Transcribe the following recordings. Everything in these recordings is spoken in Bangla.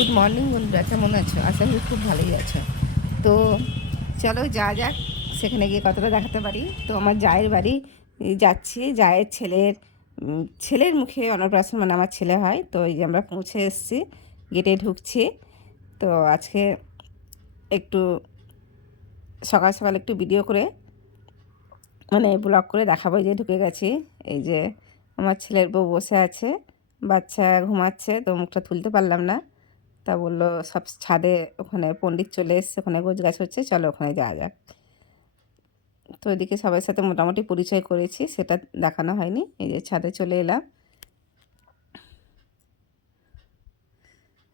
গুড মর্নিং বন্ধুরা, কেমন আছো? আশা করি খুব ভালোই আছো। তো চলো যা যাক, সেখানে গিয়ে কতটা দেখাতে পারি। তো আমার জায়ের বাড়ি যাচ্ছি। জায়ের ছেলের মুখে অন্নপ্রাশন, মানে আমার ছেলে হয়। তো এই যে আমরা পৌঁছে এসেছি, গেটে ঢুকছি। তো আজকে একটু সকাল সকাল একটু ভিডিও করে, মানে ব্লগ করে দেখাবো যে ঢুকে গেছি। এই যে আমার ছেলের বউ বসে আছে, বাচ্চা ঘুমাচ্ছে, তো মুখটা তুলতে পারলাম না। তা বললো সব ছাদে, ওখানে পণ্ডিত চলে এসছে, ওখানে গোছ গাছ হচ্ছে, চলো ওখানে যাওয়া যাক। তো এদিকে সবার সাথে মোটামুটি পরিচয় করেছি, সেটা দেখানো হয়নি। এই যে ছাদে চলে এলাম।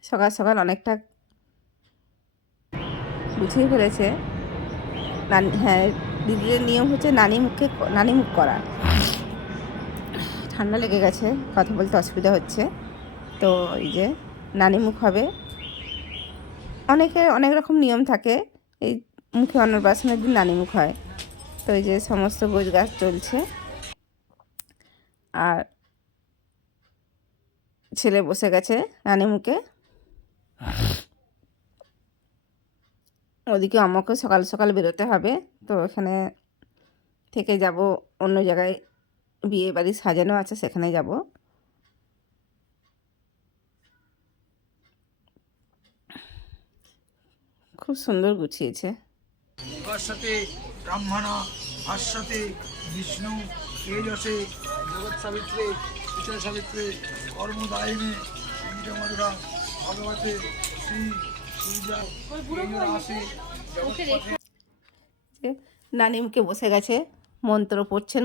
সকাল সকাল অনেকটা গুছিয়ে ফেলেছে। হ্যাঁ, দিদিদের নিয়ম হচ্ছে নানি মুখ করা। ঠান্ডা লেগে গেছে, কথা বলতে অসুবিধা হচ্ছে। তো এই যে নানি মুখ হবে। অনেকের অনেক রকম নিয়ম থাকে। এই মুখে অন্নপ্রাশনের দিন নানি মুখ হয়। তো এই যে সমস্ত গোছ গাছ চলছে, আর ছেলে বসে গেছে নানি মুখে। ওদিকে আমাকে সকাল সকাল বেরোতে হবে। তো এখানে থেকে যাব অন্য জায়গায়, বিয়ে বাড়ি সাজানো আছে, সেখানে যাব। খুব সুন্দর গুছিয়েছে। ভাস্বতে ব্রাহ্মণ ভাস্বতে বিষ্ণু তেজসে জগৎ সাবিত্রে ঈশ্বর সাবিত্রে কর্মদায়িনে মধুরা ভগবতে শ্রী সূর্যা রাশি নানি মুখে বসে গেছে, মন্ত্র পড়ছেন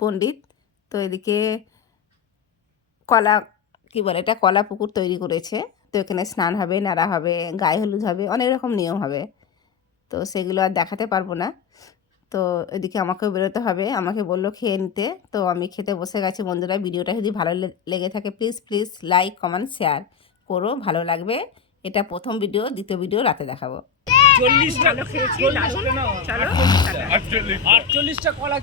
পণ্ডিত। তো এদিকে কলা, কি বলে এটা, কলা পুকুর তৈরি করেছে। তো এখানে স্নান হবে, নাড়া হবে, গায়ে হলুদ হবে, অনেক রকম নিয়ম হবে। তো সেগুলো আর দেখাতে পারবো না। তো এদিকে আমাকেও বেরোতে হবে, আমাকে বললো খেয়ে নিতে। তো আমি খেতে বসে গেছি। বন্ধুরা, ভিডিওটা যদি ভালো লেগে থাকে please please like comment share করো, ভালো লাগবে। এটা প্রথম ভিডিও, দ্বিতীয় ভিডিও রাতে দেখাবো। 40টা কলা